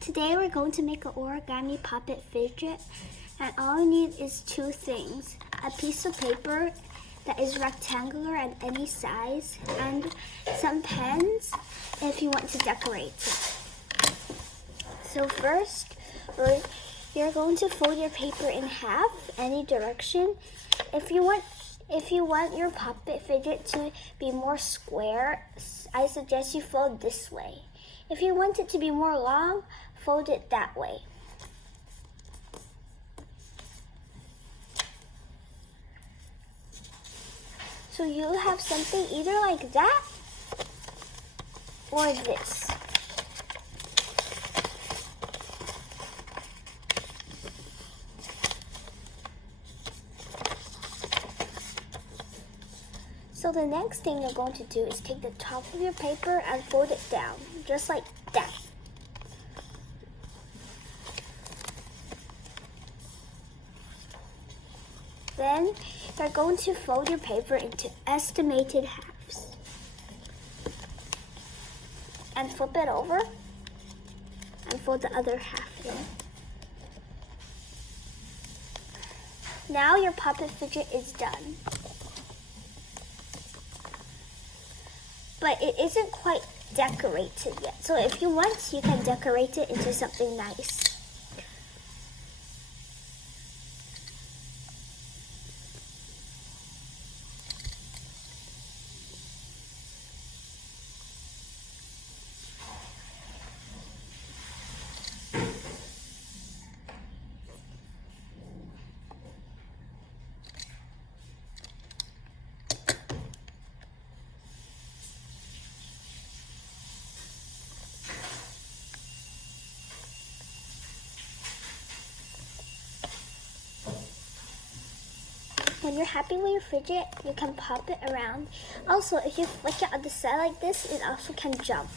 Today we're going to make an origami puppet fidget, and all we need is two things: a piece of paper that is rectangular at any size, and some pens if you want to decorate it. So first, you're going to fold your paper in half, any direction. If you want your puppet fidget to be more square, I suggest you fold this way. If you want it to be more long, fold it that way. So you'll have something either like that or this. So the next thing you're going to do is take the top of your paper and fold it down, just like that. Then you're going to fold your paper into estimated halves and flip it over and fold the other half in. Now your puppet fidget is done. But it isn't quite decorated yet. So if you want, you can decorate it into something nice. When you're happy with your fidget, you can pop it around. Also, if you flick it on the side like this, it also can jump.